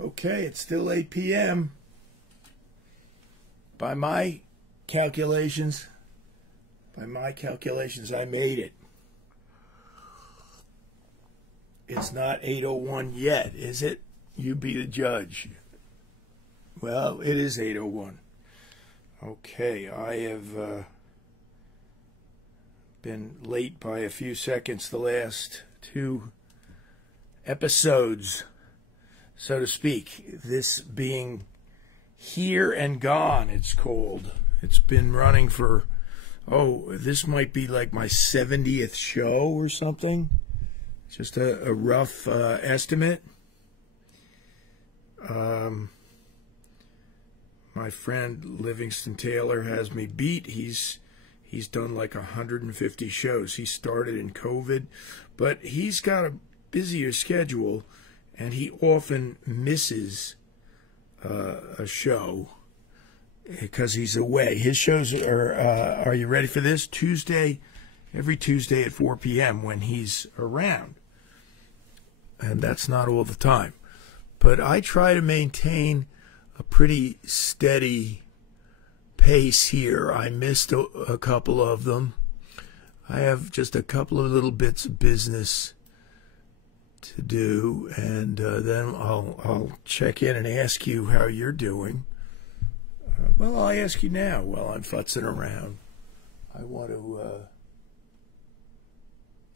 Okay, it's still 8 p.m. By my calculations, I made it. It's not 8:01 yet, is it? You be the judge. Well, it is 8:01. Okay, I have been late by a few seconds the last two episodes, so to speak. This being Here and Gone, it's called. It's been running for, this might be like my 70th show or something. Just a rough estimate. My friend Livingston Taylor has me beat. He's done like 150 shows. He started in COVID, but he's got a busier schedule, and he often misses a show because he's away. His shows are you ready for this? Every Tuesday at 4 p.m. when he's around. And that's not all the time. But I try to maintain a pretty steady pace here. I missed a couple of them. I have just a couple of little bits of business to do, and then I'll check in and ask you how you're doing. Well, I'll ask you now while I'm futzing around. I want to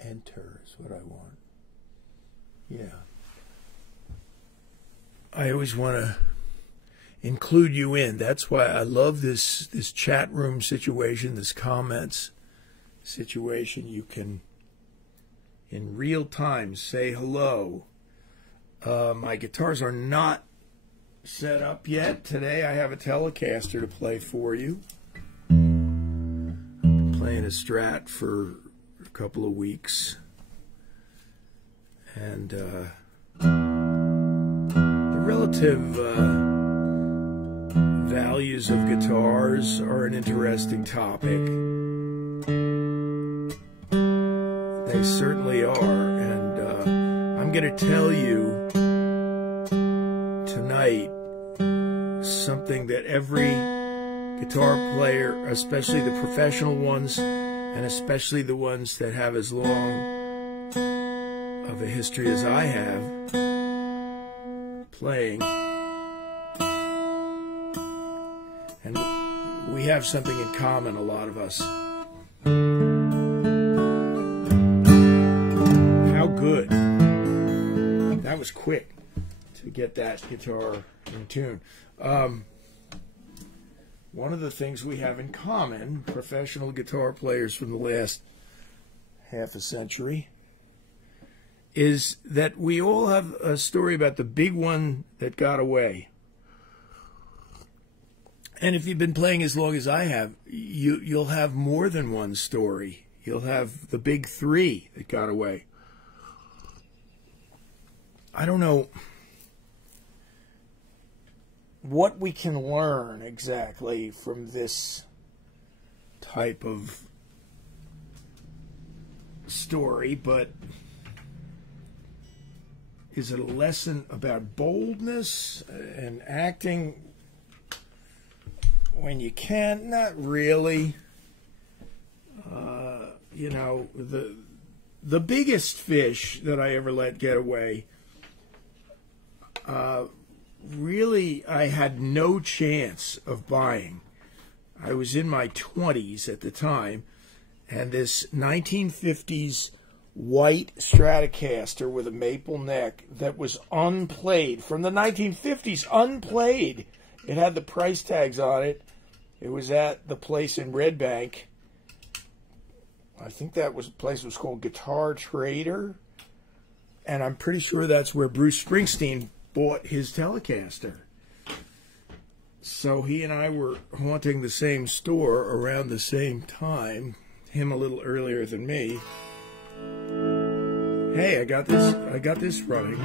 enter is what I want. Yeah. I always want to include you in. That's why I love this chat room situation, this comments situation. You can, in real time, say hello. My guitars are not set up yet. Today I have a Telecaster to play for you. I've been playing a Strat for a couple of weeks. And the relative values of guitars are an interesting topic. They certainly are, and I'm going to tell you tonight something that every guitar player, especially the professional ones, and especially the ones that have as long of a history as I have playing, and we have something in common, a lot of us. How good. That was quick to get that guitar in tune. One of the things we have in common, professional guitar players from the last half a century, is that we all have a story about the big one that got away. And if you've been playing as long as I have, you'll have more than one story. You'll have the big three that got away. I don't know what we can learn exactly from this type of story, but is it a lesson about boldness and acting when you can't? Not really. You know, the biggest fish that I ever let get away, really I had no chance of buying. I was in my 20s at the time, and this 1950s white Stratocaster with a maple neck that was unplayed, from the 1950s, unplayed. It had the price tags on it. It was at the place in Red Bank. I think that place was called Guitar Trader, and I'm pretty sure that's where Bruce Springsteen bought his Telecaster. So he and I were haunting the same store around the same time, him a little earlier than me. Hey, I got this running.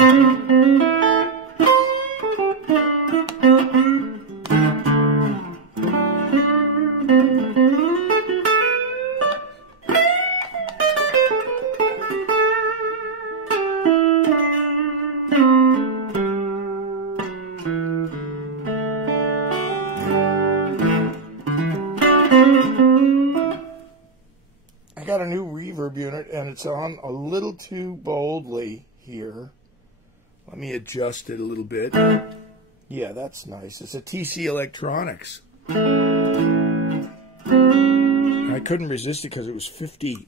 Hamburg unit, and it's on a little too boldly here. Let me adjust it a little bit. Yeah, that's nice. It's a TC Electronics. I couldn't resist it because it was $50.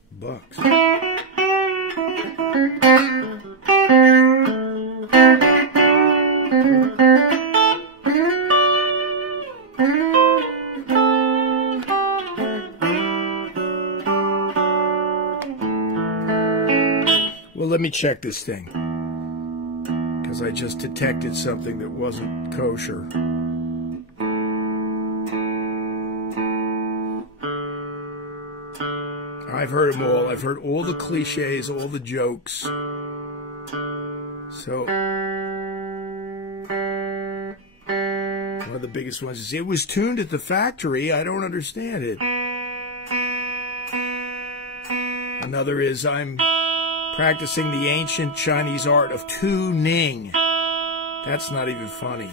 Well, let me check this thing, because I just detected something that wasn't kosher. I've heard them all. I've heard all the cliches, all the jokes. So, one of the biggest ones is, it was tuned at the factory. I don't understand it. Another is, I'm practicing the ancient Chinese art of tuning. That's not even funny.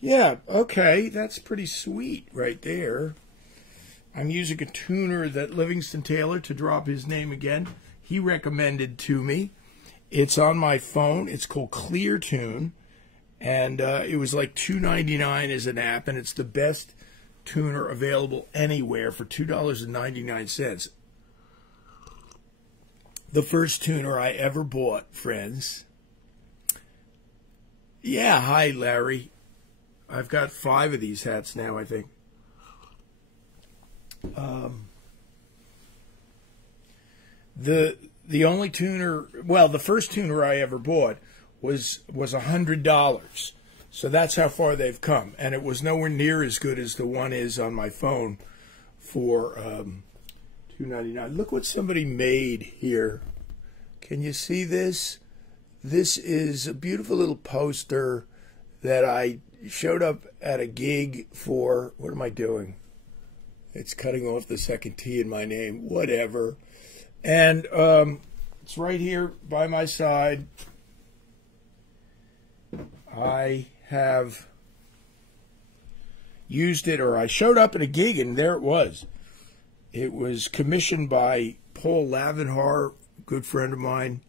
Yeah, okay, that's pretty sweet right there. I'm using a tuner that Livingston Taylor, to drop his name again, he recommended to me. It's on my phone. It's called ClearTune, and it was like $2.99 as an app, and it's the best tuner available anywhere for $2.99. The first tuner I ever bought, friends. Yeah, hi, Larry. I've got 5 of these hats now, I think. The only tuner, well, the first tuner I ever bought was $100. So that's how far they've come, and it was nowhere near as good as the one is on my phone for $2.99. Look what somebody made here. Can you see this? This is a beautiful little poster that I showed up at a gig for. What am I doing? It's cutting off the second T in my name. Whatever. And it's right here by my side. I have used it, or I showed up at a gig and there it was. It was commissioned by Paul Lavenhar, good friend of mine,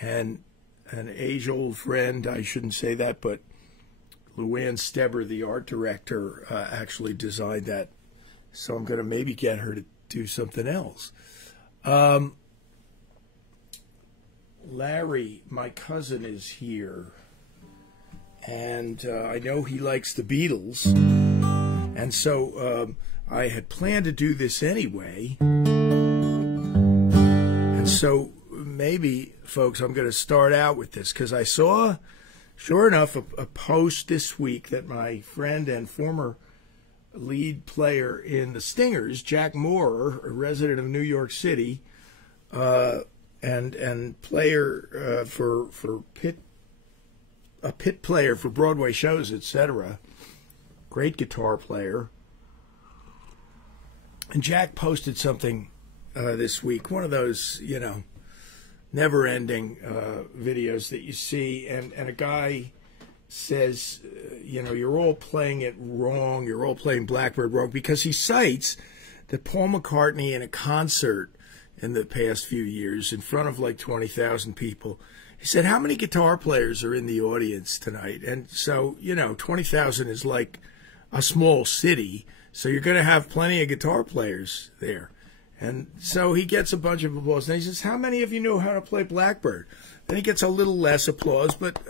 and an age-old friend. I shouldn't say that, but Luann Steber, the art director, actually designed that. So I'm going to maybe get her to do something else. Larry, my cousin, is here. And I know he likes the Beatles. And so I had planned to do this anyway. And so maybe, folks, I'm going to start out with this, because I saw, sure enough, a post this week that my friend and former lead player in the Stingers, Jack Moore, a resident of New York City, and player for pit player for Broadway shows, etc. Great guitar player. And Jack posted something this week, one of those, you know, never-ending videos that you see, and a guy says, you know, you're all playing it wrong, you're all playing Blackbird wrong, because he cites that Paul McCartney in a concert in the past few years in front of like 20,000 people, he said, how many guitar players are in the audience tonight? And so, you know, 20,000 is like a small city, so you're going to have plenty of guitar players there. And so he gets a bunch of applause, and he says, how many of you know how to play Blackbird? Then he gets a little less applause, but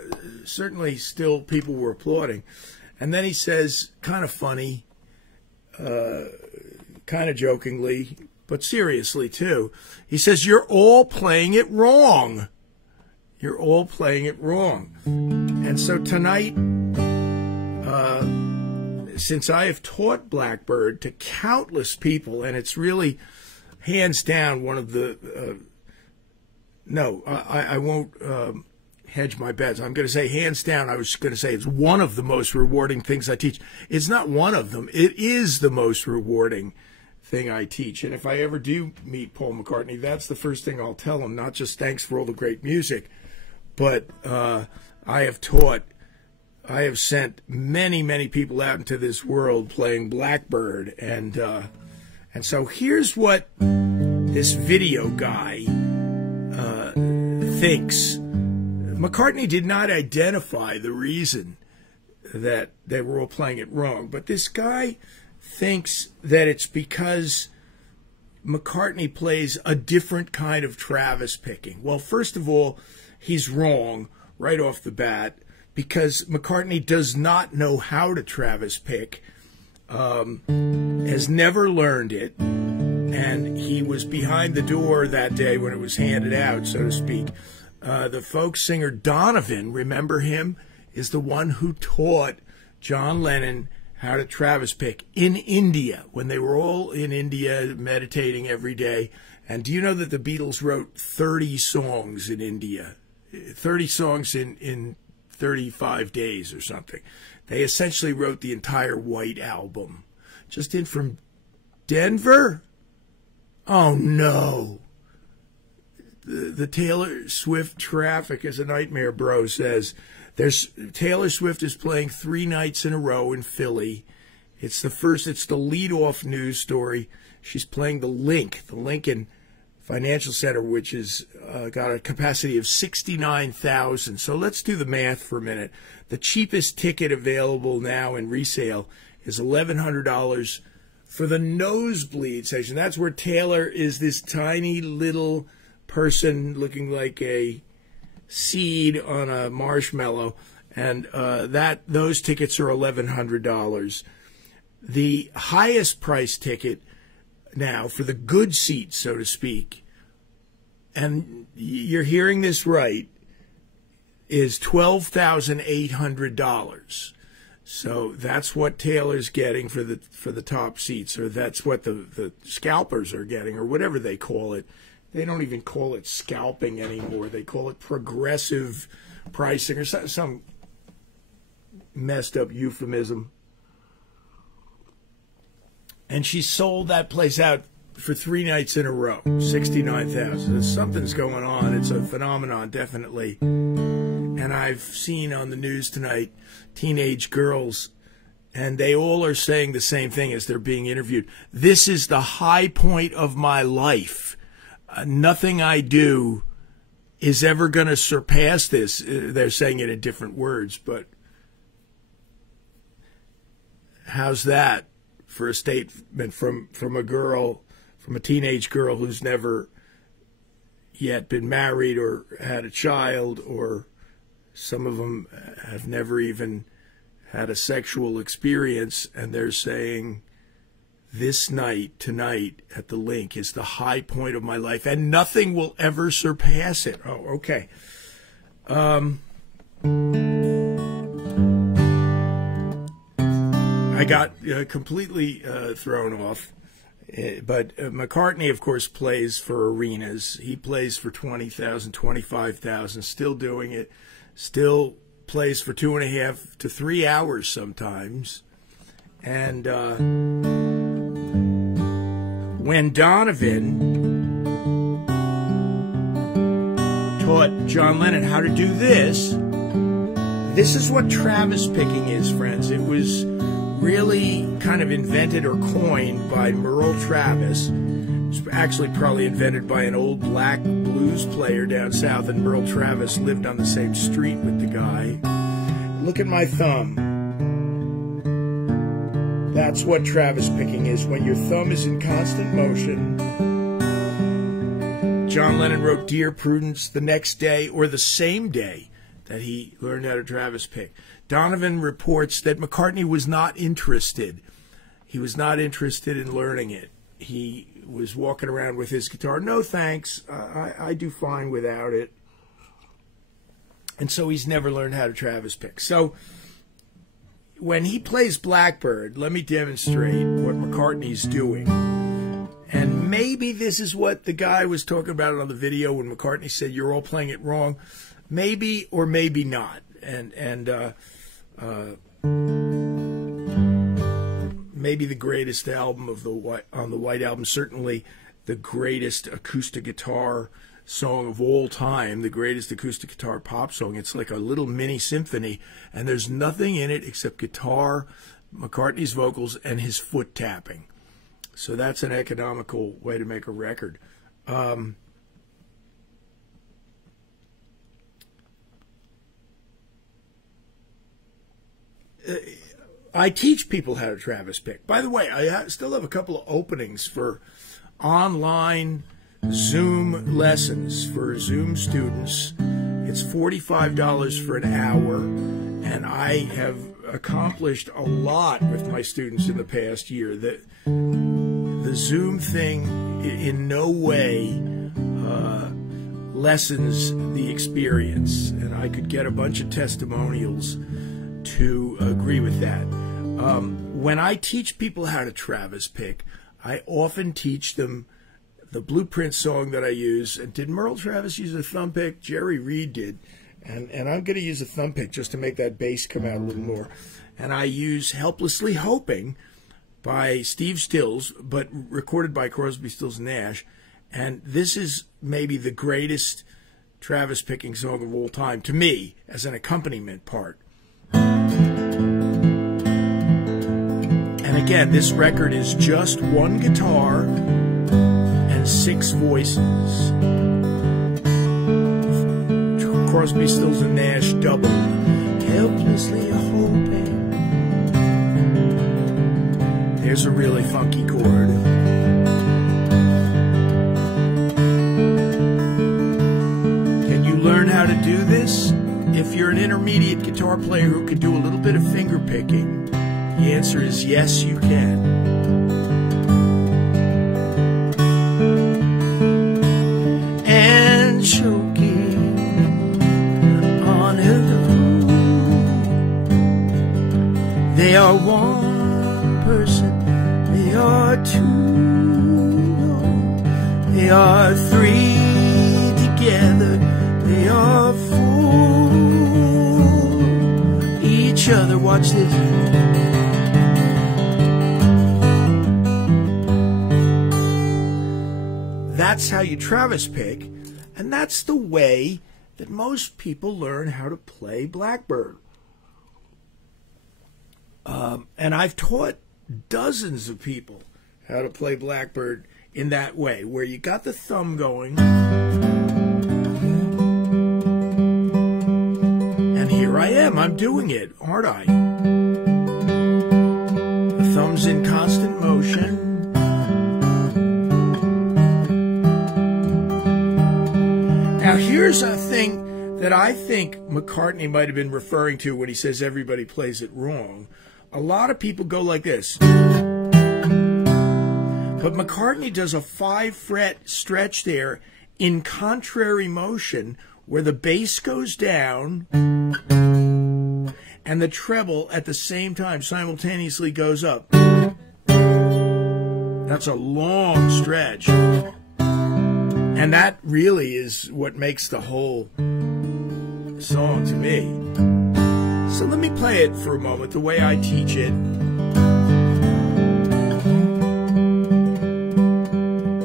certainly still people were applauding. And then he says, kind of funny, kind of jokingly, but seriously too, he says, you're all playing it wrong. You're all playing it wrong. And so tonight, since I have taught Blackbird to countless people, and it's really hands down one of the no, I won't hedge my bets. I'm going to say hands down, I was going to say it's one of the most rewarding things I teach. It's not one of them. It is the most rewarding thing I teach. And if I ever do meet Paul McCartney, that's the first thing I'll tell him, not just thanks for all the great music, but I have sent many, many people out into this world playing Blackbird. And so here's what this video guy thinks. McCartney did not identify the reason that they were all playing it wrong, but this guy thinks that it's because McCartney plays a different kind of Travis picking. Well, first of all, he's wrong right off the bat, because McCartney does not know how to Travis pick, has never learned it, and he was behind the door that day when it was handed out, so to speak. The folk singer Donovan, remember him, is the one who taught John Lennon how to Travis pick in India, when they were all in India meditating every day. And do you know that the Beatles wrote 30 songs in India? 30 songs in 35 days or something. They essentially wrote the entire White Album. Just in from Denver? Oh, no. The Taylor Swift traffic is a nightmare, bro says. Taylor Swift is playing 3 nights in a row in Philly. It's the lead-off news story. She's playing the Lincoln Financial Center, which is got a capacity of 69,000. So let's do the math for a minute. The cheapest ticket available now in resale is $1,100 for the nosebleed section. That's where Taylor is this tiny little person looking like a seed on a marshmallow, and those tickets are $1,100. The highest price ticket now for the good seat, so to speak, and you're hearing this right, is $12,800. So that's what Taylor's getting for the top seats, or that's what the scalpers are getting, or whatever they call it. They don't even call it scalping anymore. They call it progressive pricing, or some messed up euphemism. And she sold that place out for 3 nights in a row, 69,000. Something's going on. It's a phenomenon, definitely. And I've seen on the news tonight teenage girls, and they all are saying the same thing as they're being interviewed. This is the high point of my life. Nothing I do is ever going to surpass this. They're saying it in different words, but how's that for a statement from a girl, from a teenage girl who's never yet been married or had a child, or some of them have never even had a sexual experience, and they're saying, this night, tonight, at the Link is the high point of my life, and nothing will ever surpass it. Oh, okay. I got completely thrown off. But McCartney, of course, plays for arenas. He plays for 20,000, 25,000, still doing it. Still plays for 2.5 to 3 hours sometimes. And when Donovan taught John Lennon how to do this is what Travis picking is, friends. It was really kind of invented or coined by Merle Travis. It was actually probably invented by an old black blues player down south, and Merle Travis lived on the same street with the guy. Look at my thumb. That's what Travis picking is, when your thumb is in constant motion. John Lennon wrote Dear Prudence the next day, or the same day that he learned how to Travis pick. Donovan reports that McCartney was not interested. He was not interested in learning it. He was walking around with his guitar. No, thanks. I do fine without it. And so he's never learned how to Travis pick. So when he plays Blackbird, let me demonstrate what McCartney's doing. And maybe this is what the guy was talking about on the video when McCartney said, you're all playing it wrong. Maybe or maybe not. Maybe the greatest album on the White Album, certainly the greatest acoustic guitar song of all time, the greatest acoustic guitar pop song. It's like a little mini symphony, and there's nothing in it except guitar, McCartney's vocals, and his foot tapping. So that's an economical way to make a record. I teach people how to Travis pick. By the way, I still have a couple of openings for online Zoom lessons for Zoom students. It's $45 for an hour, and I have accomplished a lot with my students in the past year. The Zoom thing in no way lessens the experience, and I could get a bunch of testimonials to agree with that. When I teach people how to Travis pick, I often teach them the Blueprint song that I use. And did Merle Travis use a thumb pick? Jerry Reed did. And I'm going to use a thumb pick just to make that bass come out a little more. And I use Helplessly Hoping by Steve Stills, but recorded by Crosby, Stills, Nash. And this is maybe the greatest Travis picking song of all time, to me, as an accompaniment part. And again, this record is just one guitar and 6 voices. Crosby, Stills, and Nash double. Helplessly hoping. There's a really funky chord. Can you learn how to do this? If you're an intermediate guitar player who can do a little bit of finger picking, the answer is yes, you can. And choking on hello, they are one person, they are two, they are 3 together, they are 4 each other. Watch this. That's how you Travis pick, and that's the way that most people learn how to play Blackbird. And I've taught dozens of people how to play Blackbird in that way, where you got the thumb going, and here I am, I'm doing it, aren't I? The thumb's in constant motion. Now, here's a thing that I think McCartney might have been referring to when he says everybody plays it wrong. A lot of people go like this. But McCartney does a 5-fret stretch there in contrary motion where the bass goes down and the treble at the same time simultaneously goes up. That's a long stretch. And that really is what makes the whole song to me. So let me play it for a moment the way I teach it.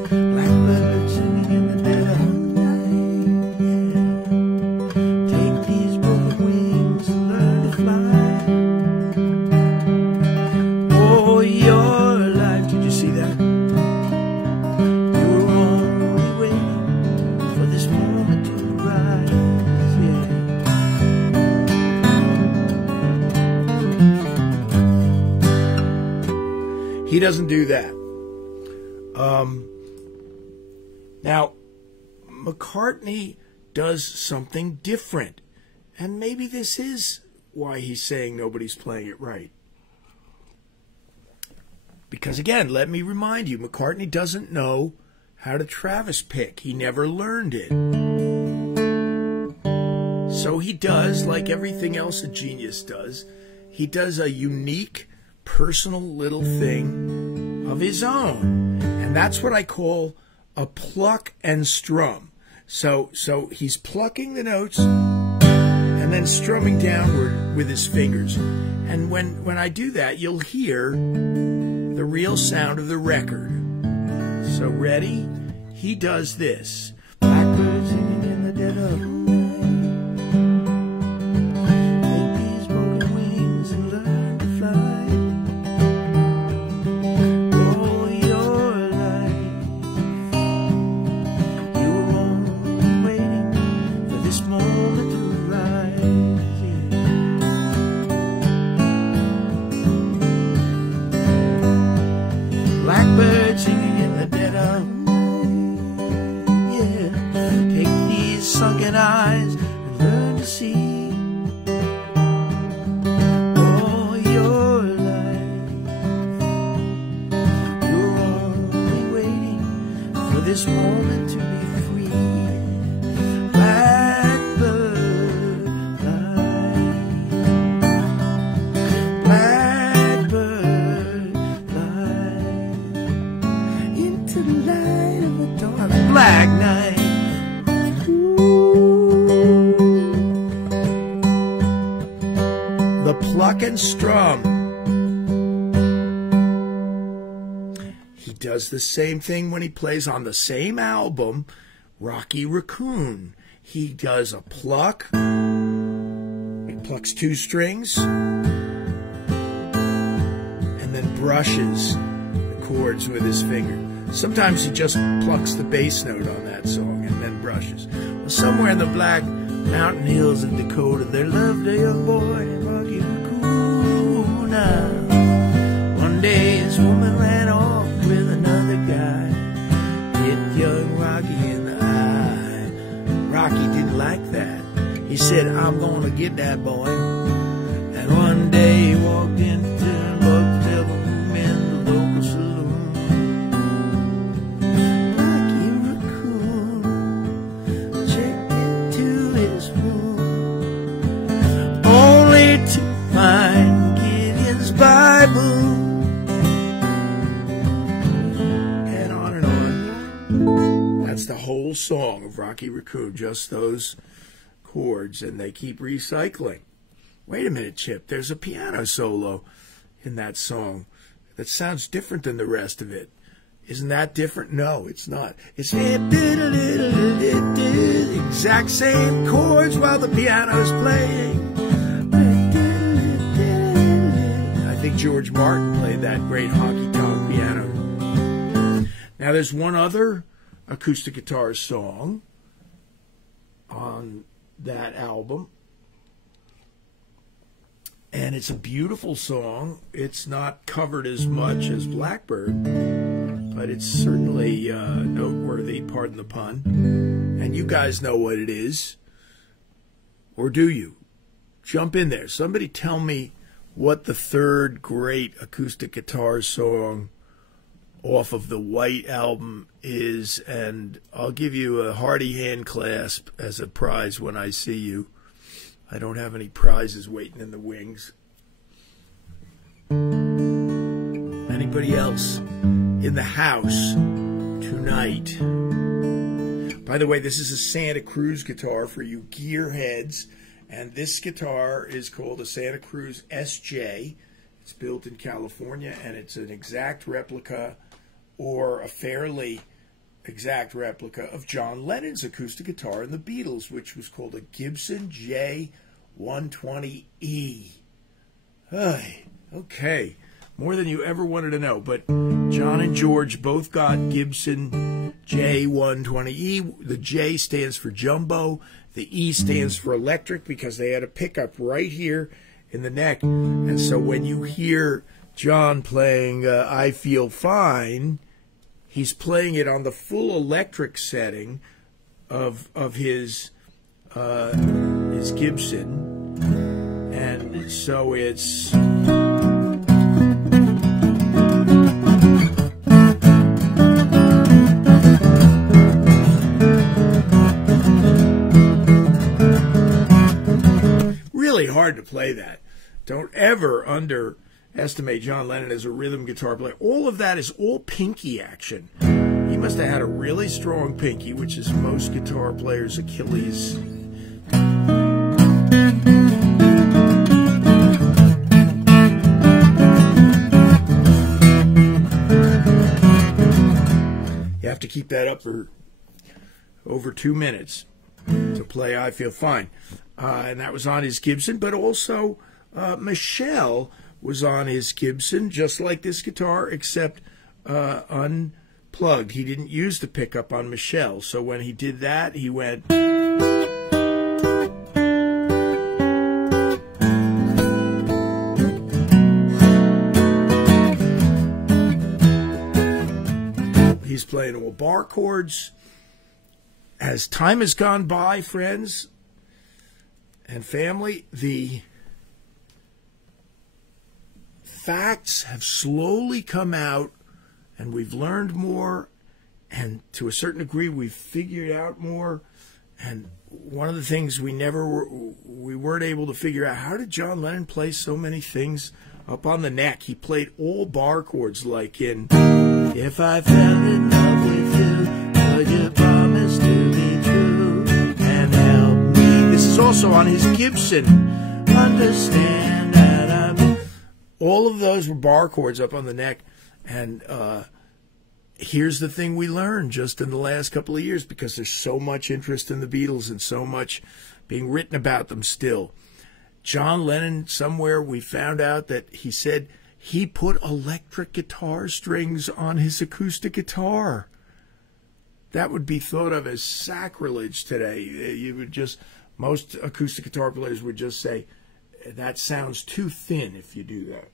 Blackbird singing in the dead of night. Take these broken wings and learn to fly. Oh, your life, did you see that? He doesn't do that. Now, McCartney does something different. And maybe this is why he's saying nobody's playing it right. Because again, let me remind you, McCartney doesn't know how to Travis pick. He never learned it. So he does, like everything else a genius does, he does a unique, personal little thing of his own. And And that's what I call a pluck and strum. So he's plucking the notes and then strumming downward with his fingers. And when I do that, you'll hear the real sound of the record. So ready? He does this. Blackbird singing in the dead of night. Take these broken wings and learn to fly. All your life, you were only waiting for this moment to rise. Yeah. Blackbird singing in the dead of night. Sunken eyes and learn to see. All your life, you're only waiting for this moment to be free. Blackbird fly, blackbird fly into the light of the dark black night. Pluck and strum. He does the same thing when he plays on the same album, Rocky Raccoon. He does a pluck. He plucks 2 strings and then brushes the chords with his finger. Sometimes he just plucks the bass note on that song and then brushes. Well, somewhere in the Black Mountain Hills of Dakota, there lived a young boy named Rocky Raccoon. One day his woman ran off with another guy, hit young Rocky in the eye. Rocky didn't like that. He said, I'm gonna get that boy. And one day he walked into a hotel room in the local saloon. Rocky Raccoon checked into his room, only to find Bible, and on. That's the whole song of Rocky Raccoon, just those chords, and they keep recycling. Wait a minute, Chip, there's a piano solo in that song that sounds different than the rest of it. Isn't that different? No, it's not. It's the exact same chords while the piano's playing. I think George Martin played that great honky-tonk piano. Now, there's one other acoustic guitar song on that album, and it's a beautiful song. It's not covered as much as Blackbird, but it's certainly noteworthy, pardon the pun. And you guys know what it is, or do you? Jump in there. Somebody tell me what the third great acoustic guitar song off of the White Album is, and I'll give you a hearty hand clasp as a prize when I see you. I don't have any prizes waiting in the wings. Anybody else in the house tonight? By the way, this is a Santa Cruz guitar for you gearheads. And this guitar is called a Santa Cruz SJ. It's built in California, and it's an exact replica, or a fairly exact replica, of John Lennon's acoustic guitar in the Beatles, which was called a Gibson J120E. Okay, more than you ever wanted to know, but John and George both got Gibson J120E. The J stands for jumbo. The E stands for electric because they had a pickup right here in the neck. And so when you hear John playing I Feel Fine, he's playing it on the full electric setting of his Gibson. And so it's... really hard to play that. Don't ever estimate John Lennon as a rhythm guitar player. All of that is all pinky action. He must have had a really strong pinky, which is most guitar players' Achilles. You have to keep that up for over 2 minutes to play I Feel Fine. And that was on his Gibson, but also Michelle was on his Gibson, just like this guitar, except unplugged. He didn't use the pickup on Michelle, so when he did that, he went... He's playing all bar chords. As time has gone by, friends and family, the facts have slowly come out, and we've learned more, and to a certain degree we've figured out more. And one of the things we weren't able to figure out, how did John Lennon play so many things up on the neck? He played all bar chords, like in If I Fell in Love with You, Would You Promise to Be True and Help Me? This is also on his Gibson. Understand that I'm... All of those were bar chords up on the neck. And here's the thing we learned just in the last couple of years, because there's so much interest in the Beatles and so much being written about them still. John Lennon, somewhere we found out that he said he put electric guitar strings on his acoustic guitar. That would be thought of as sacrilege today. You would just, most acoustic guitar players would just say, that sounds too thin if you do that.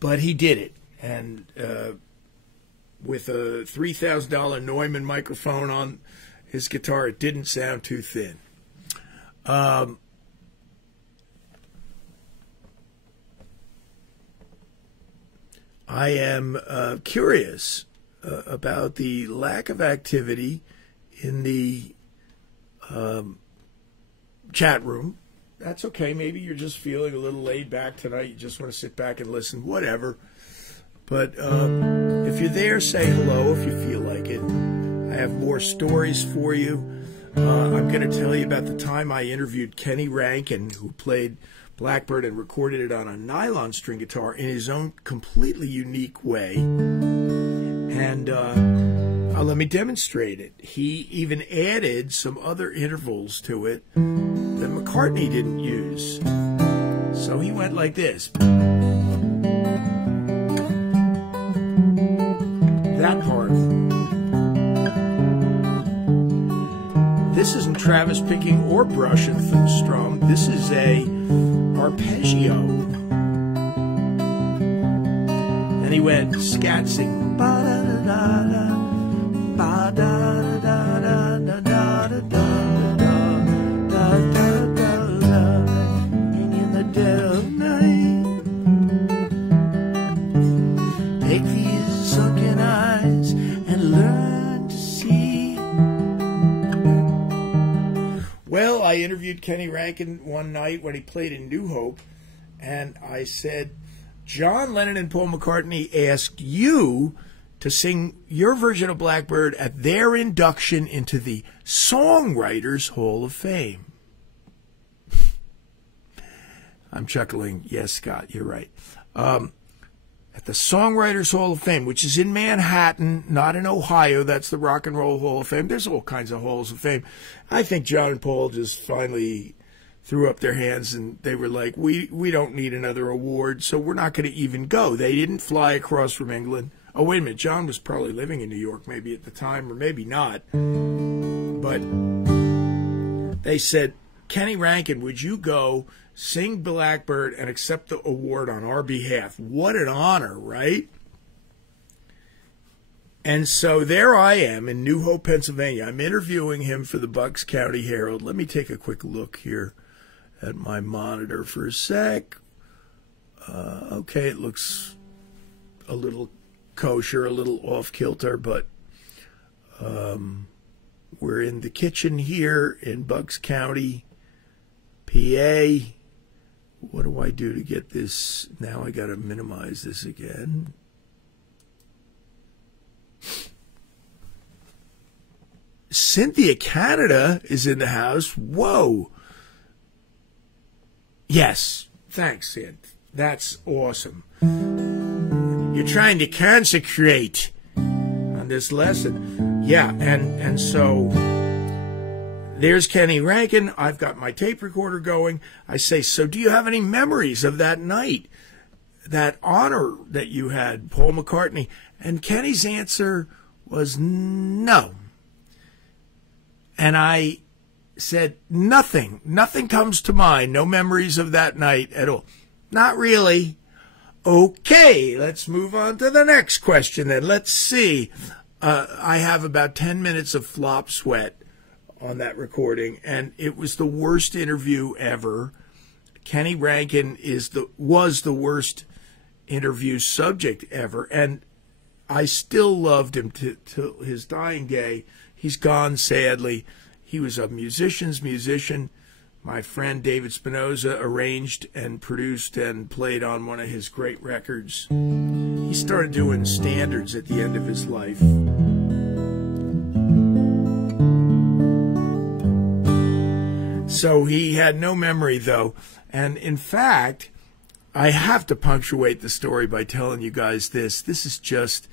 But he did it, and with a $3,000 Neumann microphone on his guitar, it didn't sound too thin. I am curious about the lack of activity in the chat room. That's okay. Maybe you're just feeling a little laid back tonight. You just want to sit back and listen, whatever. But if you're there, say hello if you feel like it. I have more stories for you. I'm going to tell you about the time I interviewed Kenny Rankin, who played Blackbird and recorded it on a nylon string guitar in his own completely unique way. And let me demonstrate it. He even added some other intervals to it that McCartney didn't use. So he went like this. That part. This isn't Travis picking or brushing for the strum. This is a arpeggio. And he went scatsing. Ba-da-da-da-da, ba-da-da-da-da-da-da-da-da. In the dead of night, take these sunken eyes and learn to see. Well, I interviewed Kenny Rankin one night when he played in New Hope, and I said, John Lennon and Paul McCartney asked you to sing your version of Blackbird at their induction into the Songwriters Hall of Fame. I'm chuckling. Yes, Scott, you're right. At the Songwriters Hall of Fame, which is in Manhattan, not in Ohio. That's the Rock and Roll Hall of Fame. There's all kinds of halls of fame. I think John and Paul just finally threw up their hands and they were like, we don't need another award, so we're not going to even go. They didn't fly across from England. Oh, wait a minute. John was probably living in New York maybe at the time, or maybe not. But they said, Kenny Rankin, would you go sing Blackbird and accept the award on our behalf? What an honor, right? And so there I am in New Hope, Pennsylvania. I'm interviewing him for the Bucks County Herald. Let me take a quick look here at my monitor for a sec. Okay, it looks a little kosher, a little off-kilter, but we're in the kitchen here in Bucks County, PA, What do I do to get this? Now I got to minimize this again. Cynthia Canada is in the house. Whoa. Yes. Thanks, Sid. That's awesome. You're trying to consecrate on this lesson. Yeah, and so there's Kenny Rankin. I've got my tape recorder going. I say, so do you have any memories of that night, that honor that you had, Paul McCartney? And Kenny's answer was no. And I said, nothing comes to mind, no memories of that night at all. Not really. Okay, let's move on to the next question then. Let's see. I have about 10 minutes of flop sweat on that recording, and it was the worst interview ever. Kenny Rankin was the worst interview subject ever, and I still loved him till his dying day. He's gone, sadly. He was a musician's musician. My friend David Spinoza arranged and produced and played on one of his great records. He started doing standards at the end of his life. So he had no memory, though. And in fact, I have to punctuate the story by telling you guys this. This is just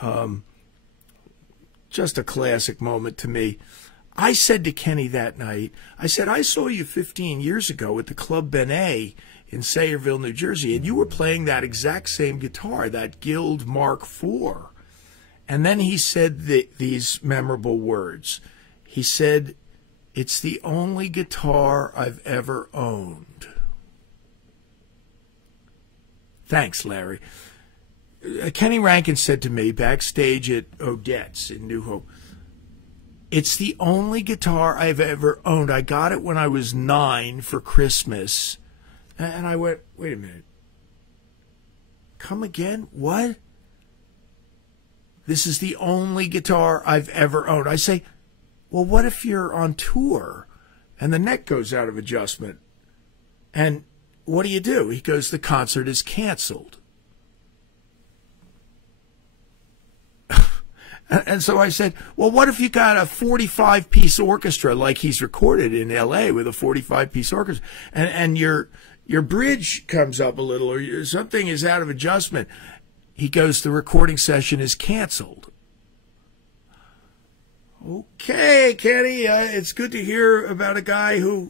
a classic moment to me. I said to Kenny that night, I said, I saw you 15 years ago at the Club Benet in Sayreville, New Jersey, and you were playing that exact same guitar, that Guild Mark IV. And then he said these memorable words. He said, it's the only guitar I've ever owned. Thanks, Larry. Kenny Rankin said to me backstage at Odette's in New Hope, it's the only guitar I've ever owned. I got it when I was 9 for Christmas. And I went, wait a minute. Come again? What? This is the only guitar I've ever owned. I say, well, what if you're on tour and the neck goes out of adjustment? And what do? He goes, the concert is canceled. And so I said, well, what if you got a 45-piece orchestra like he's recorded in L.A. with a 45-piece orchestra, and your bridge comes up a little or something is out of adjustment? He goes, the recording session is canceled. Okay, Kenny, it's good to hear about a guy who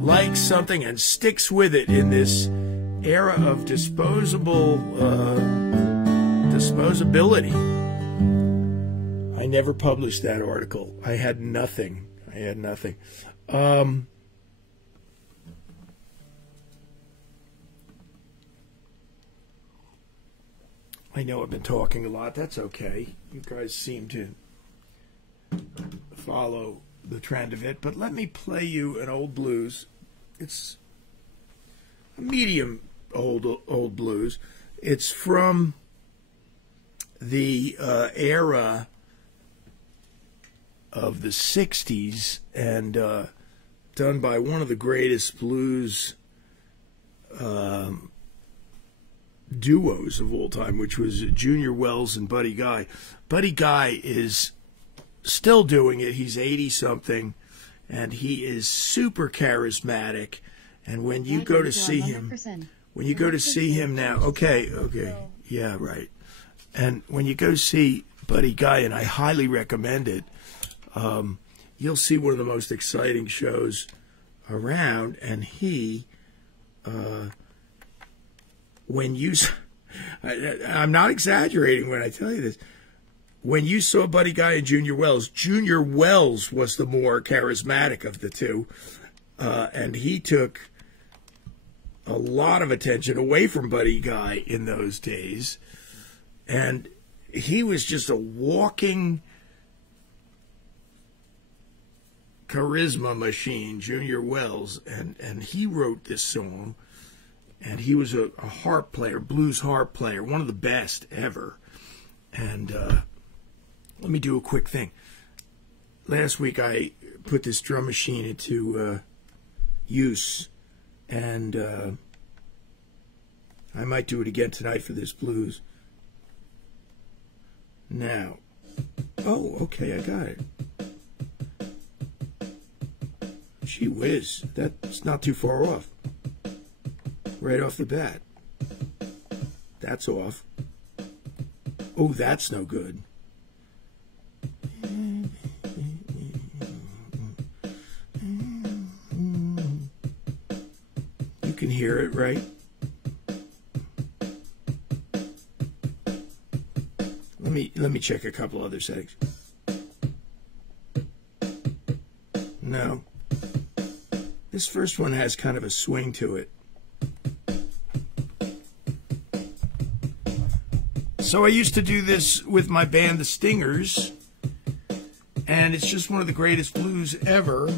likes something and sticks with it in this era of disposability. I never published that article. I had nothing. I know I've been talking a lot. That's okay. You guys seem to follow the trend of it. But let me play you an old blues. It's a medium old blues. It's from the era of the 60s and done by one of the greatest blues duos of all time, which was Junior Wells and Buddy Guy. Buddy Guy is still doing it. He's 80-something, and he is super charismatic. And when you go to see him, now, okay, yeah, right. And when you go see Buddy Guy, and I highly recommend it, you'll see one of the most exciting shows around. And he, I'm not exaggerating when I tell you this, when you saw Buddy Guy and Junior Wells was the more charismatic of the two, and he took a lot of attention away from Buddy Guy in those days, and he was just a walking charisma machine, Junior Wells, and he wrote this song, and he was a harp player, blues harp player, one of the best ever. And let me do a quick thing. Last week I put this drum machine into use And I might do it again tonight for this blues. Now, oh, okay, I got it. Gee whiz, that's not too far off. Right off the bat. That's off. Oh, that's no good. You can hear it, right? Let me check a couple other settings. No. This first one has kind of a swing to it. So I used to do this with my band, the Stingers, and it's just one of the greatest blues ever.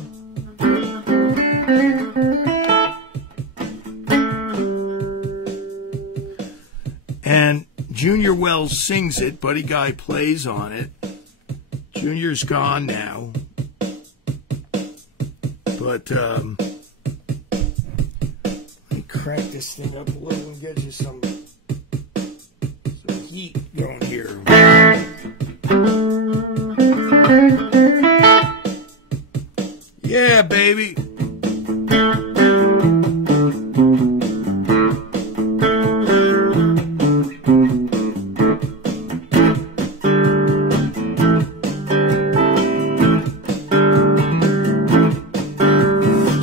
And Junior Wells sings it, Buddy Guy plays on it. Junior's gone now. But let me crank this thing up a little and get you some heat going here. Yeah, baby.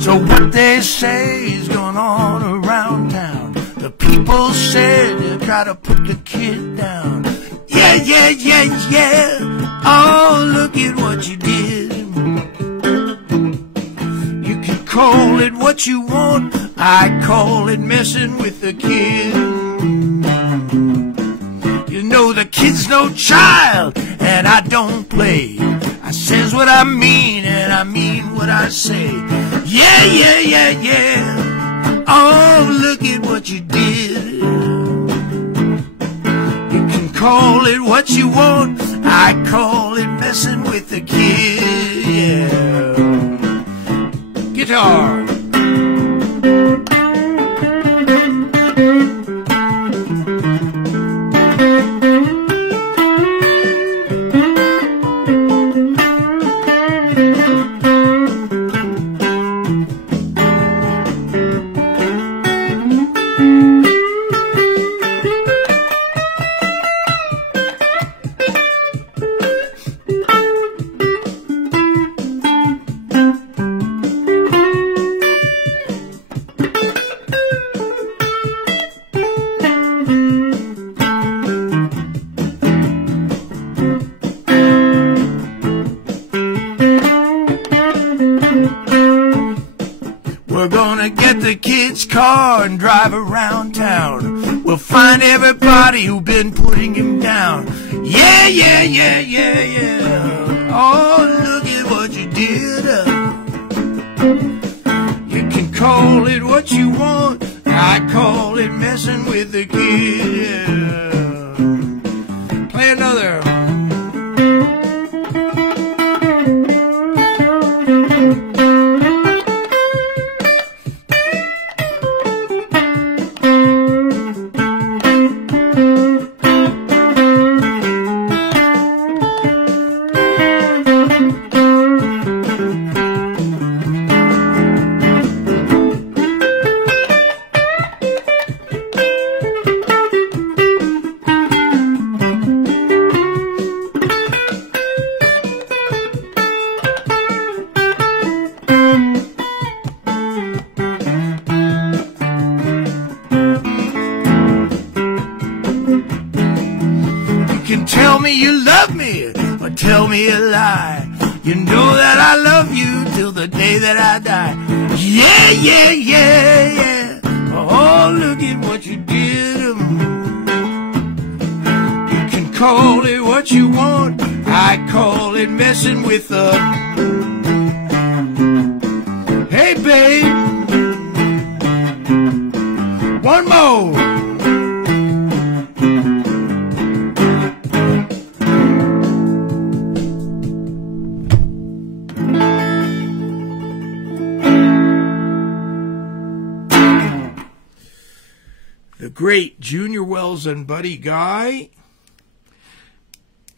So what they say is going on around town. The people said you gotta put the kid down. Yeah, yeah, yeah, yeah. Oh, look at what you did. You can call it what you want. I call it messing with the kid. You know the kid's no child, and I don't play. I says what I mean, and I mean what I say. Yeah, yeah, yeah, yeah. Oh, look at what you did. You can call it what you want. I call it messing with the kid. Yeah. Guitar. We're gonna get the kid's car and drive around town. We'll find everybody who's been putting him down. Yeah, yeah, yeah, yeah, yeah. Oh, look at what you did. You can call it what you want. I call it messing with the kid. Yeah. Play another. Tell me you love me, or tell me a lie. You know that I love you till the day that I die. Yeah, yeah, yeah, yeah. Oh, look at what you did. You can call it what you want. I call it messing with the... Hey, babe. One more. the great Junior Wells and Buddy Guy.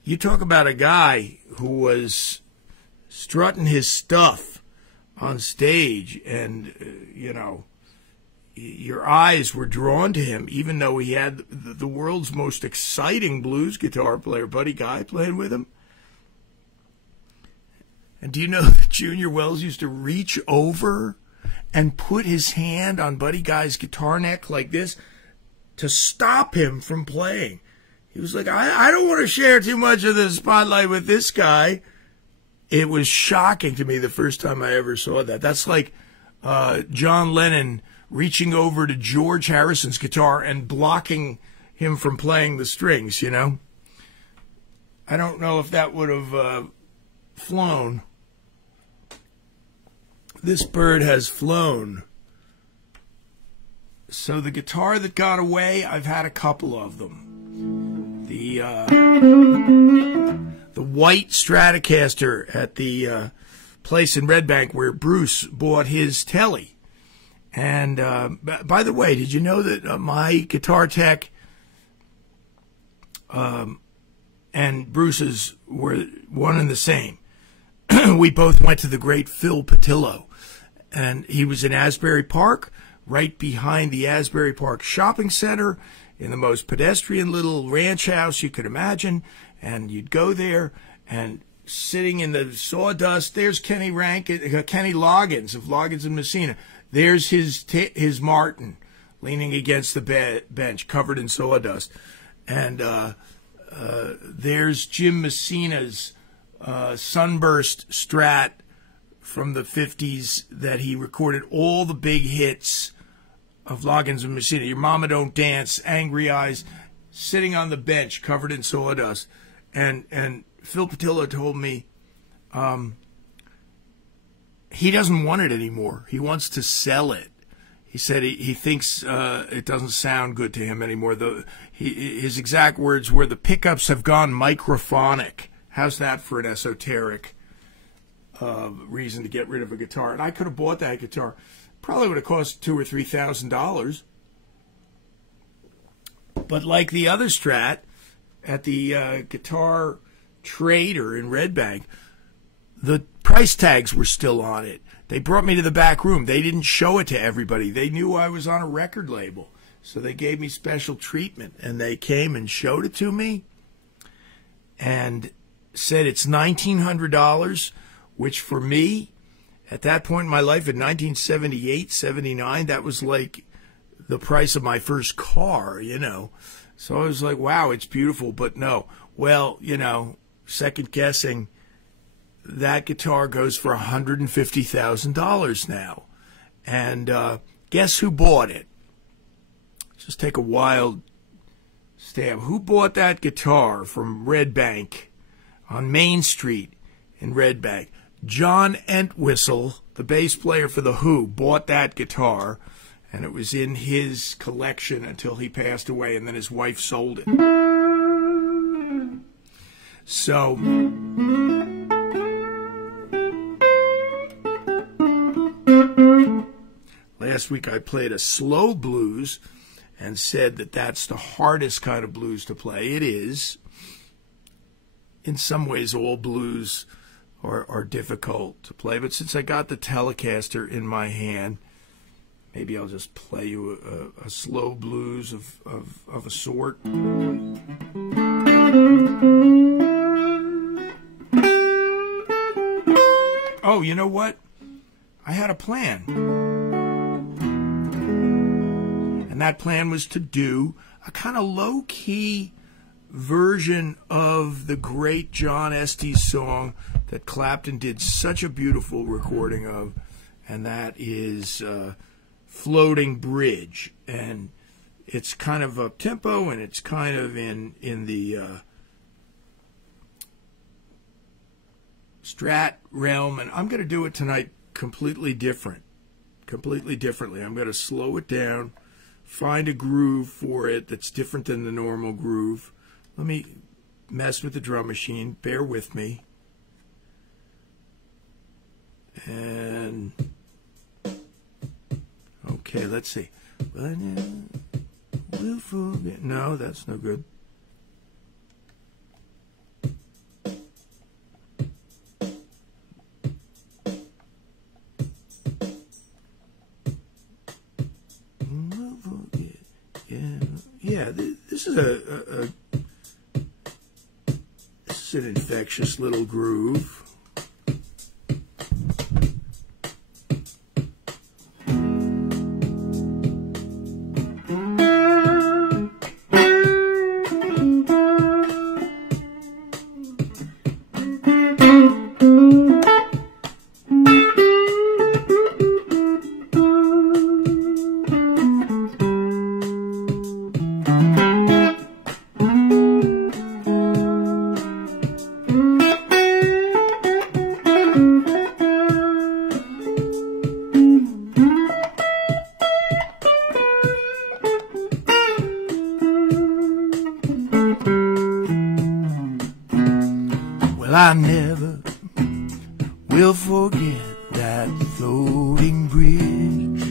You talk about a guy who was strutting his stuff on stage, and, your eyes were drawn to him, even though he had the world's most exciting blues guitar player, Buddy Guy, playing with him. And do you know that Junior Wells used to reach over and put his hand on Buddy Guy's guitar neck like this to stop him from playing? He was like, I don't want to share too much of the spotlight with this guy. It was shocking to me the first time I ever saw that. That's like John Lennon reaching over to George Harrison's guitar and blocking him from playing the strings, I don't know if that would have flown. This bird has flown. So the guitar that got away, I've had a couple of them. The white Stratocaster at the place in Red Bank where Bruce bought his Telly. And by the way, did you know that my guitar tech and Bruce's were one and the same? We both went to the great Phil Patillo, and he was in Asbury Park, right behind the Asbury Park Shopping Center, in the most pedestrian little ranch house you could imagine. And you'd go there, and sitting in the sawdust, there's Kenny Loggins of Loggins and Messina. There's his Martin leaning against the bench, covered in sawdust. And there's Jim Messina's Sunburst Strat from the 50s that he recorded all the big hits of Loggins and Messina. Your Mama Don't Dance, Angry Eyes, sitting on the bench, covered in sawdust. And Phil Patillo told me he doesn't want it anymore. He wants to sell it. He said he thinks it doesn't sound good to him anymore. His exact words were, the pickups have gone microphonic. How's that for an esoteric reason to get rid of a guitar? And I could have bought that guitar. Probably would have cost $2,000 or $3,000. But like the other Strat at the Guitar Trader in Red Bank, the price tags were still on it. They brought me to the back room. They didn't show it to everybody. They knew I was on a record label, so they gave me special treatment. And they came and showed it to me and said it's $1,900, which for me, at that point in my life, in 1978, 79, that was like the price of my first car, So I was like, wow, it's beautiful, but no. Well, second guessing, that guitar goes for $150,000 now. And guess who bought it? Just take a wild stab. Who bought that guitar from Red Bank on Main Street in Red Bank? John Entwistle, the bass player for The Who, bought that guitar, and it was in his collection until he passed away, and then his wife sold it. So last week I played a slow blues and said that that's the hardest kind of blues to play. It is. In some ways, all blues are difficult to play, but since I got the Telecaster in my hand, maybe I'll just play you a slow blues of a sort. Oh, you know what? I had a plan. And that plan was to do a kind of low-key version of the great John Estes song that Clapton did such a beautiful recording of, and that is Floating Bridge. And it's kind of up-tempo, and it's kind of in the Strat realm, and I'm going to do it tonight completely differently. I'm going to slow it down, find a groove for it that's different than the normal groove. Let me mess with the drum machine. Bear with me. And okay, let's see. We'll forget. No, that's no good. We'll forget. Yeah. This is this is an infectious little groove. I never will forget that floating bridge.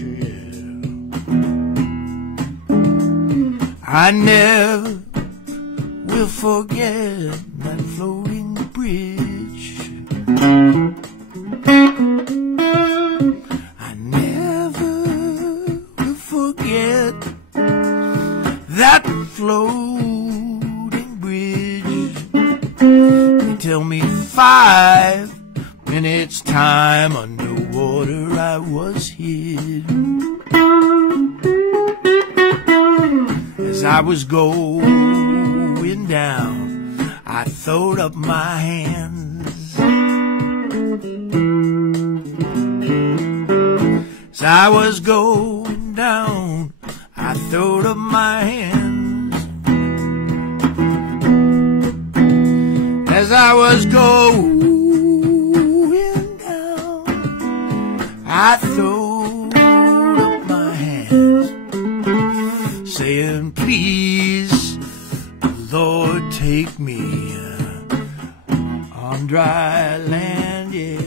I never will forget that floating bridge. I never will forget that floating bridge. They tell me 5 minutes time underwater I was hid. As I was going down, I throwed up my hands. As I was going down, I throwed up my hands. As I was going down, I throwed up my hands, saying, please, Lord, take me on dry land, yeah.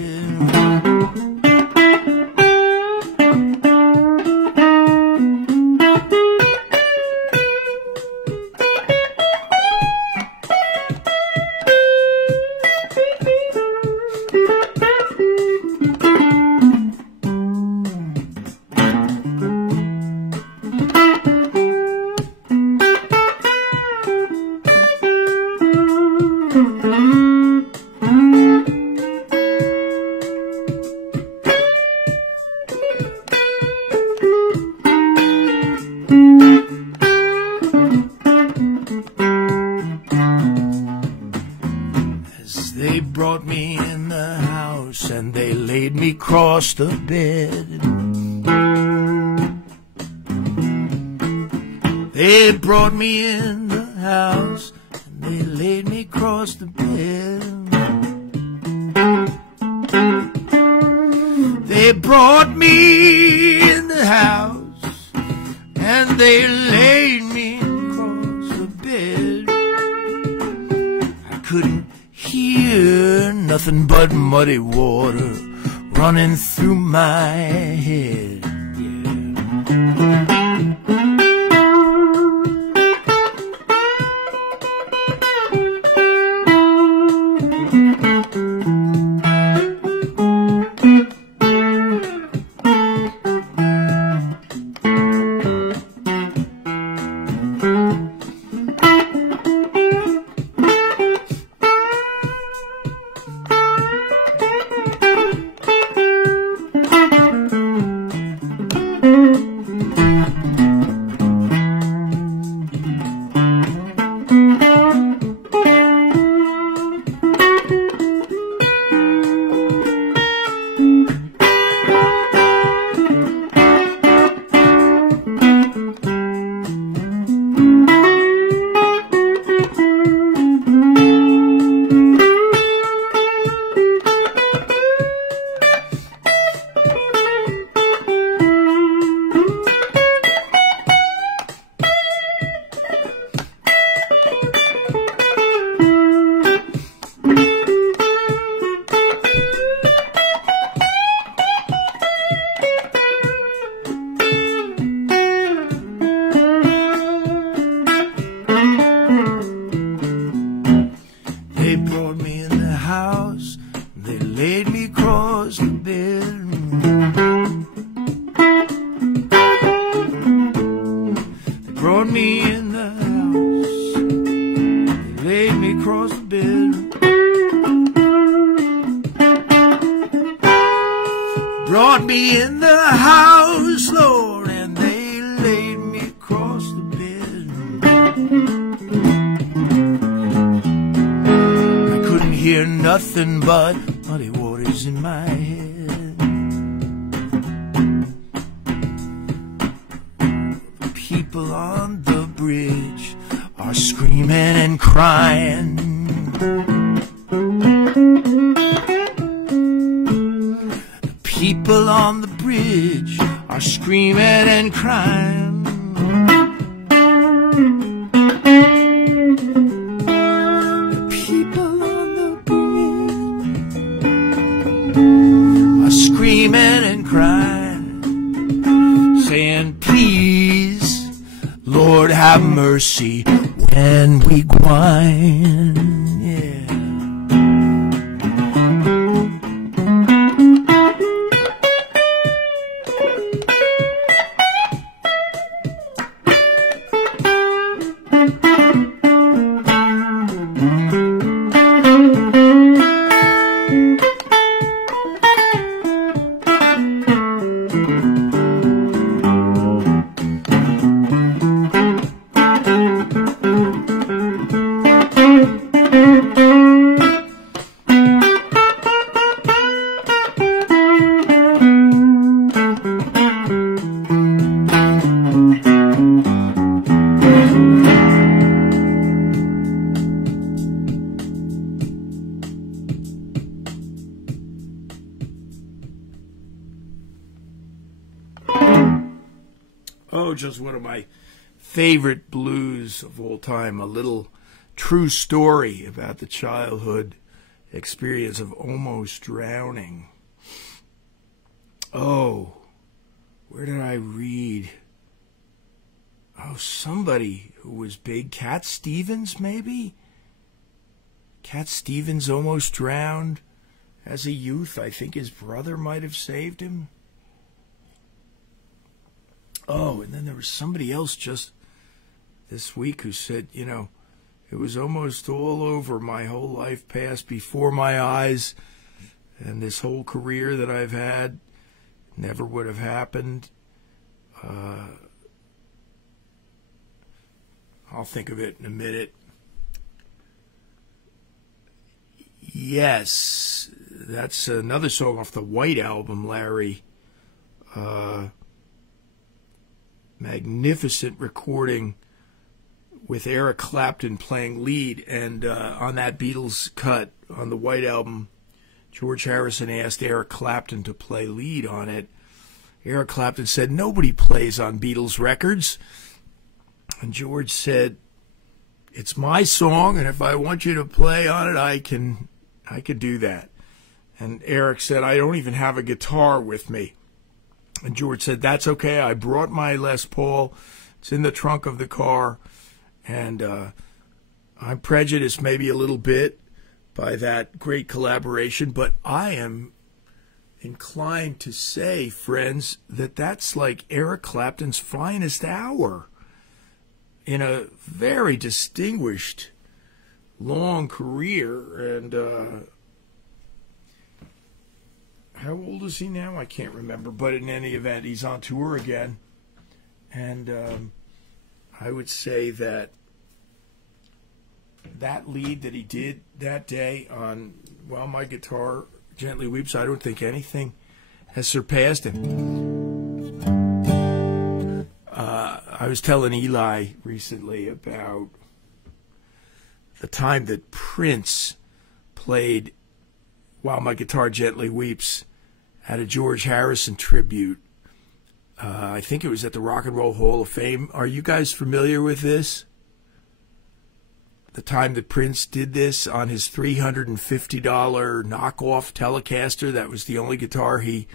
They brought me in the house and they laid me across the bed. They brought me in the house and they laid me across the bed. They brought me in the house and they laid me across the bed. I couldn't hear nothing but muddy water running through my head. house, Lord, and they laid me across the bed. I couldn't hear nothing but muddy waters in my head. The people on the bridge are screaming and crying. The people on the bridge are screaming and crying. The people on the bridge are screaming and crying, saying, please, Lord, have mercy when we whine. Yeah. Oh, just one of my favorite blues of all time, a little true story about the childhood experience of almost drowning. Oh, where did I read? Oh, somebody who was big. Cat Stevens, maybe? Cat Stevens almost drowned as a youth. I think his brother might have saved him. Oh, and then there was somebody else just this week who said, you know, it was almost all over. My whole life passed before my eyes, and this whole career that I've had never would have happened. I'll think of it in a minute. Yes, that's another song off the White Album, Larry. Magnificent recording with Eric Clapton playing lead, and on that Beatles cut on the White Album, George Harrison asked Eric Clapton to play lead on it. Eric Clapton said, nobody plays on Beatles records. And George said, it's my song, and if I want you to play on it, I can do that. And Eric said, I don't even have a guitar with me. And George said, that's okay. I brought my Les Paul. It's in the trunk of the car. And I'm prejudiced maybe a little bit by that great collaboration, but I am inclined to say, friends, that that's like Eric Clapton's finest hour in a very distinguished, long career. And how old is he now? I can't remember. But in any event, he's on tour again. And I would say that that lead that he did that day on While My Guitar Gently Weeps, I don't think anything has surpassed him. I was telling Eli recently about the time that Prince played While My Guitar Gently Weeps at a George Harrison tribute. I think it was at the Rock and Roll Hall of Fame. Are you guys familiar with this? The time that Prince did this on his $350 knockoff Telecaster. That was the only guitar he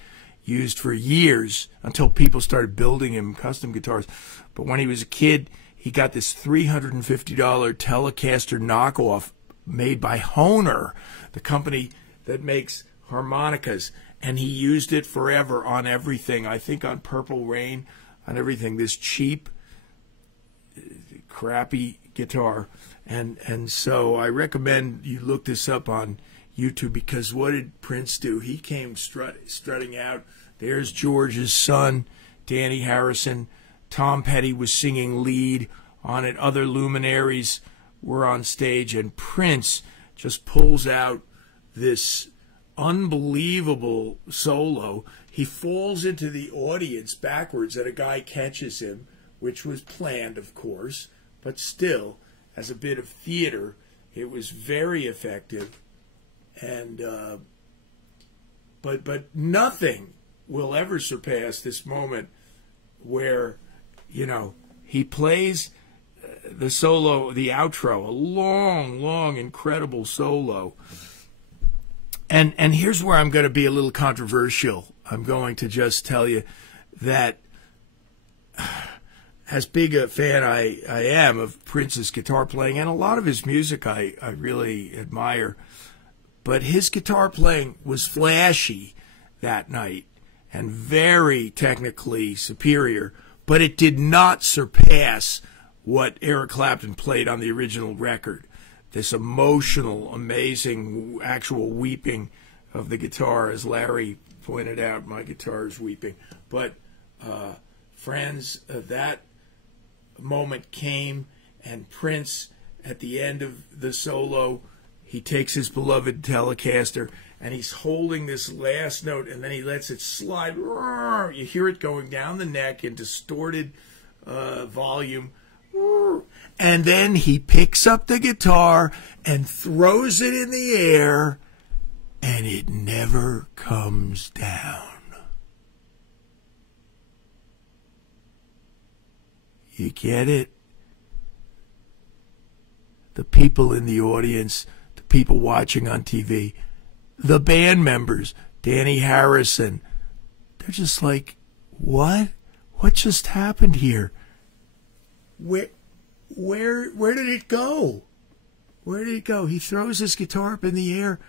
used for years until people started building him custom guitars. But when he was a kid, he got this $350 Telecaster knockoff made by Hohner, the company that makes harmonicas, and he used it forever on everything. I think on Purple Rain, on everything. This cheap, crappy guitar. And so I recommend you look this up on YouTube, because what did Prince do? He came strutting out There's George's son, Danny Harrison. Tom Petty was singing lead on it. Other luminaries were on stage, and Prince just pulls out this unbelievable solo. He falls into the audience backwards, and a guy catches him, which was planned, of course, but still, as a bit of theater, it was very effective. And but nothing will ever surpass this moment where, you know, he plays the solo, the outro, a long, long, incredible solo. And here's where I'm going to be a little controversial. I'm going to just tell you that as big a fan I am of Prince's guitar playing, and a lot of his music I really admire, but his guitar playing was flashy that night and very technically superior, but it did not surpass what Eric Clapton played on the original record. This emotional, amazing, actual weeping of the guitar, as Larry pointed out, my guitar is weeping. But, friends, that moment came, and Prince, at the end of the solo, he takes his beloved Telecaster, and he's holding this last note, and then he lets it slide. You hear it going down the neck in distorted volume. And then he picks up the guitar and throws it in the air, and it never comes down. You get it? The people in the audience, the people watching on TV, the band members, Danny Harrison, they're just like, what? What just happened here? Where did it go? Where did it go? He throws his guitar up in the air,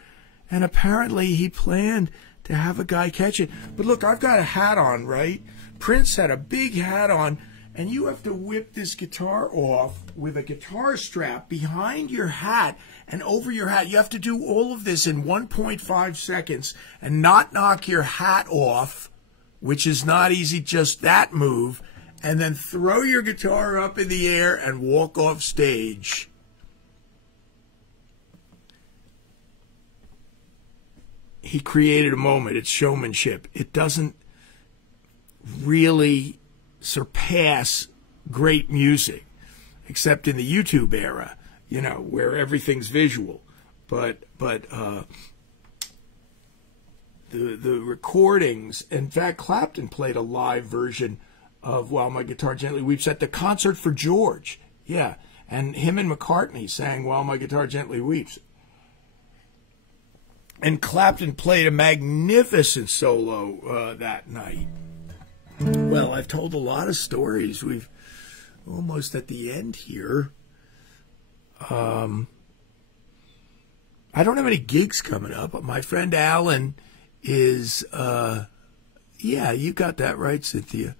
and apparently he planned to have a guy catch it. But look, I've got a hat on, right? Prince had a big hat on, and you have to whip this guitar off with a guitar strap behind your hat and over your hat. You have to do all of this in 1.5 seconds and not knock your hat off, which is not easy, just that move, and then throw your guitar up in the air and walk off stage. He created a moment. It's showmanship. It doesn't really surpass great music, except in the YouTube era, you know, where everything's visual. But the recordings, in fact, Clapton played a live version of While My Guitar Gently Weeps at the concert for George. Yeah, and him and McCartney sang While My Guitar Gently Weeps. And Clapton played a magnificent solo that night. Well, I've told a lot of stories. We've almost at the end here. I don't have any gigs coming up, but my friend Alan is, yeah, you got that right, Cynthia.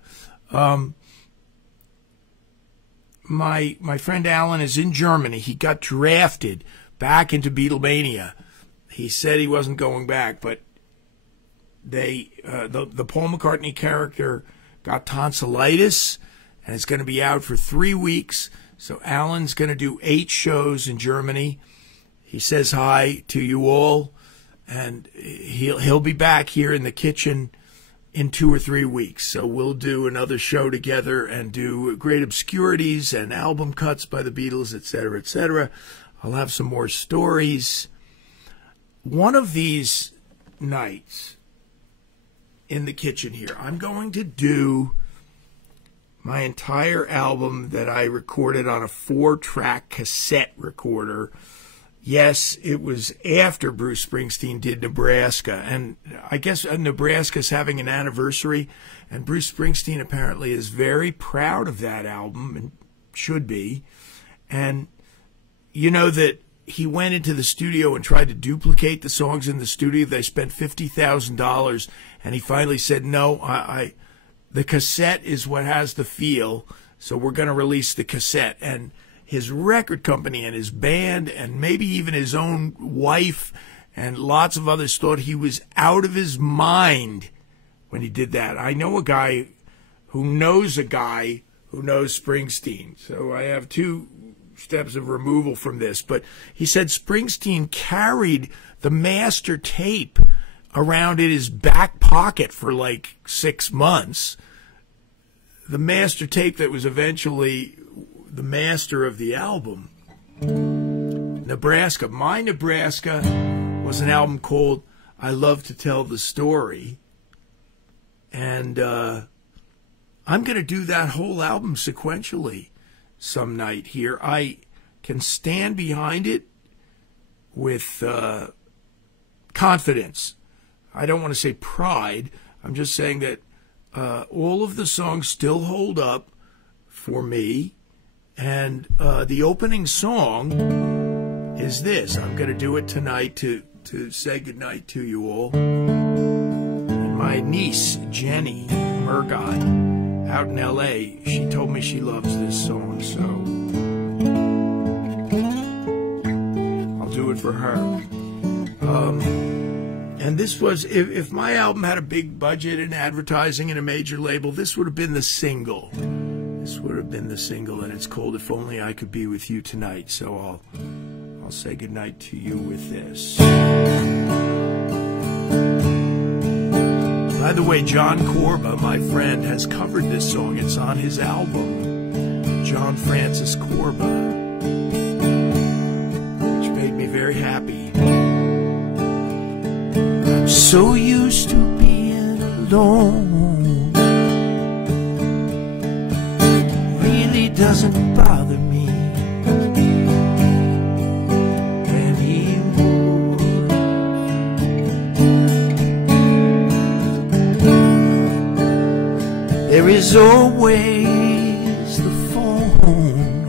My friend Alan is in Germany. He got drafted back into Beatlemania. He said he wasn't going back, but the Paul McCartney character got tonsillitis, and it's going to be out for 3 weeks. So Alan's going to do 8 shows in Germany. He says hi to you all, and he'll be back here in the kitchen in 2 or 3 weeks. So we'll do another show together and do great obscurities and album cuts by the Beatles, etc., etc. I'll have some more stories. One of these nights in the kitchen here, I'm going to do my entire album that I recorded on a 4-track cassette recorder. Yes, it was after Bruce Springsteen did Nebraska, and I guess Nebraska's having an anniversary, and Bruce Springsteen apparently is very proud of that album, and should be. And you know that he went into the studio and tried to duplicate the songs in the studio. They spent $50,000, and he finally said, no, the cassette is what has the feel, so we're going to release the cassette. And his record company and his band and maybe even his own wife and lots of others thought he was out of his mind when he did that. I know a guy who knows a guy who knows Springsteen. So I have 2 steps of removal from this. But he said Springsteen carried the master tape around in his back pocket for like 6 months. The master tape that was eventually the master of the album. Nebraska. My Nebraska was an album called I Love to Tell the Story. And I'm going to do that whole album sequentially some night here. I can stand behind it with confidence. I don't want to say pride. I'm just saying that all of the songs still hold up for me. And the opening song is this. I'm going to do it tonight to say goodnight to you all. And my niece, Jenny Murgot, out in L.A., she told me she loves this song, so I'll do it for her. And this was, if my album had a big budget in advertising and a major label, this would have been the single. This would have been the single, and it's called If Only I Could Be With You Tonight. So I'll say goodnight to you with this. By the way, John Corba, my friend, has covered this song. It's on his album, John Francis Corba, which made me very happy. I'm so used to being alone, really doesn't bother me anymore. There is always the phone,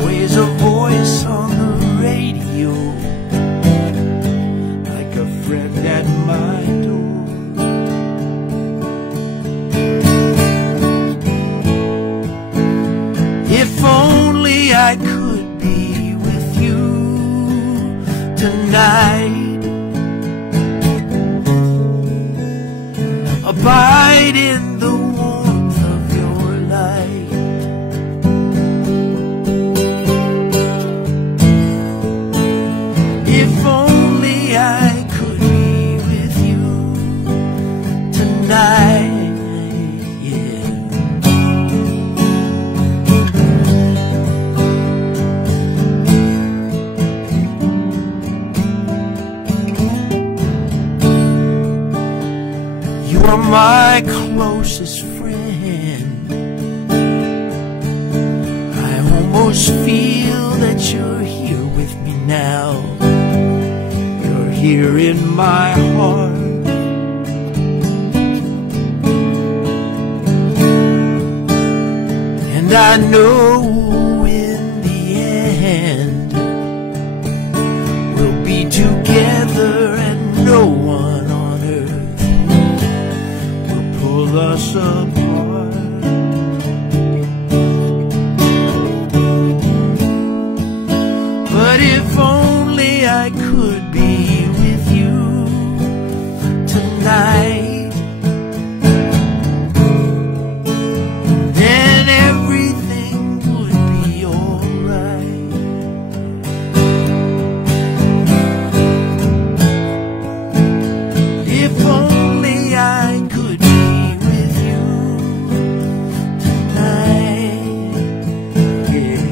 always a voice on the radio, like a friend at my door. If only I could be with you tonight, abide in the warmth of your light. If only I could be with you tonight, yeah. You are my closest friend. I almost feel that you're here with me now. You're here in my heart. And I know in the end we'll be together and no one on earth pull us apart. But if only I could be with you tonight, then everything would be alright. If only I could be with you tonight, yeah.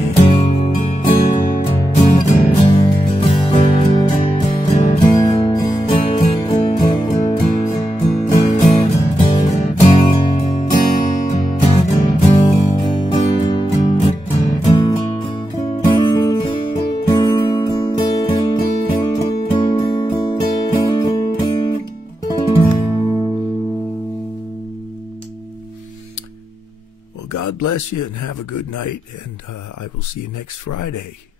Well, God bless you and have a good night, and I will see you next Friday.